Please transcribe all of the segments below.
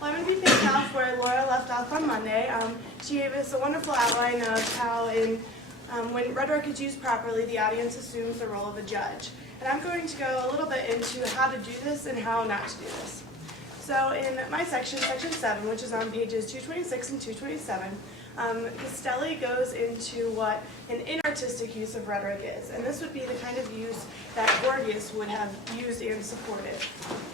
Well, I'm going to be picking off where Laura left off on Monday. She gave us a wonderful outline of how when rhetoric is used properly, the audience assumes the role of a judge. And I'm going to go a little bit into how to do this and how not to do this. So in my section, section 7, which is on pages 226 and 227, Castelli goes into what an inartistic use of rhetoric is. And this would be the kind of use that Gorgias would have used and supported.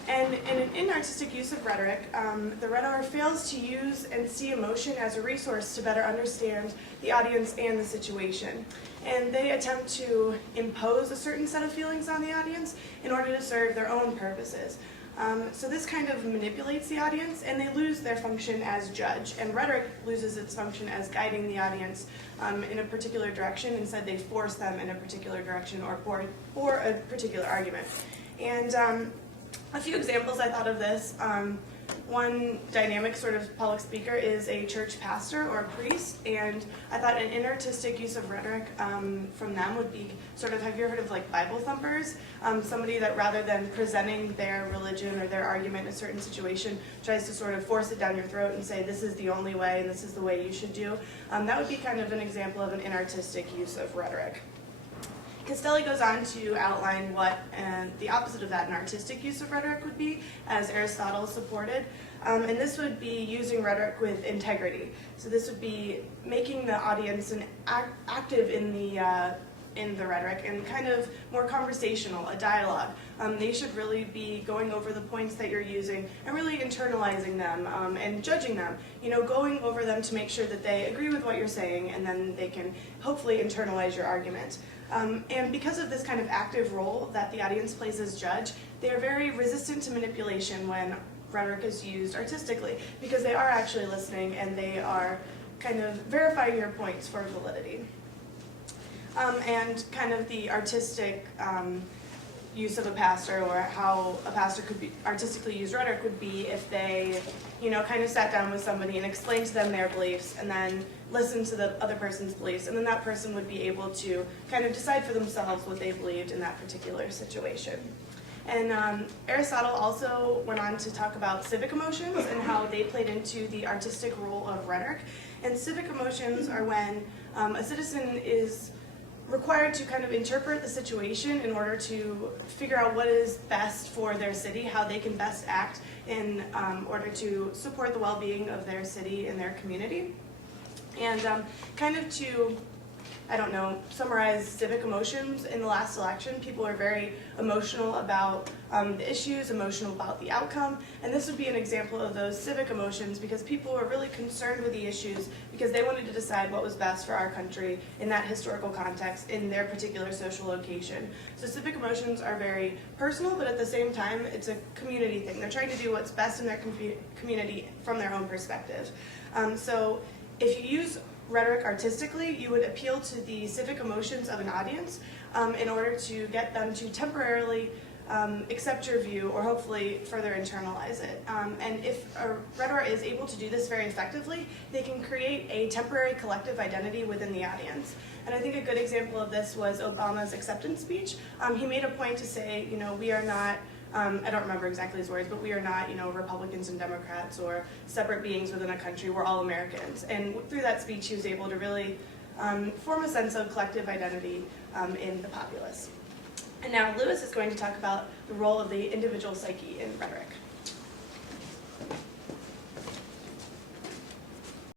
And in an inartistic use of rhetoric, the rhetoric fails to use and see emotion as a resource to better understand the audience and the situation. And they attempt to impose a certain set of feelings on the audience in order to serve their own purposes. So this kind of manipulates the audience, and they lose their function as judge. And rhetoric loses its function as guiding the audience in a particular direction. Instead, they force them in a particular direction or for a particular argument. And a few examples I thought of this. One dynamic sort of public speaker is a church pastor or a priest, and I thought an inartistic use of rhetoric from them would be sort of, have you ever heard of like Bible thumpers? Somebody that rather than presenting their religion or their argument in a certain situation tries to sort of force it down your throat and say this is the only way and this is the way you should do. That would be kind of an example of an inartistic use of rhetoric. Castelli goes on to outline what the opposite of that, an artistic use of rhetoric, would be, as Aristotle supported. And this would be using rhetoric with integrity. So this would be making the audience active in the rhetoric and kind of more conversational, a dialogue. They should really be going over the points that you're using and really internalizing them and judging them. You know, going over them to make sure that they agree with what you're saying, and then they can hopefully internalize your argument. And because of this kind of active role that the audience plays as judge, they are very resistant to manipulation when rhetoric is used artistically, because they are actually listening and they are kind of verifying your points for validity. And kind of the artistic use of a pastor, or how a pastor could be artistically use rhetoric, would be if they, you know, kind of sat down with somebody and explained to them their beliefs, and then listened to the other person's beliefs, and then that person would be able to kind of decide for themselves what they believed in that particular situation. And Aristotle also went on to talk about civic emotions and how they played into the artistic role of rhetoric. And civic emotions are when a citizen is required to kind of interpret the situation in order to figure out what is best for their city, how they can best act in order to support the well-being of their city and their community. And kind of to, I don't know, summarize civic emotions, in the last election, people were very emotional about the issues, emotional about the outcome, and this would be an example of those civic emotions, because people were really concerned with the issues because they wanted to decide what was best for our country in that historical context, in their particular social location. So civic emotions are very personal, but at the same time, it's a community thing. They're trying to do what's best in their community from their own perspective. So if you use rhetoric artistically, you would appeal to the civic emotions of an audience in order to get them to temporarily accept your view, or hopefully further internalize it. And if a rhetoric is able to do this very effectively, they can create a temporary collective identity within the audience. And I think a good example of this was Obama's acceptance speech. He made a point to say, you know, we are not, I don't remember exactly his words, but we are not, you know, Republicans and Democrats or separate beings within a country. We're all Americans. And through that speech, he was able to really form a sense of collective identity in the populace. And now Lewis is going to talk about the role of the individual psyche in rhetoric.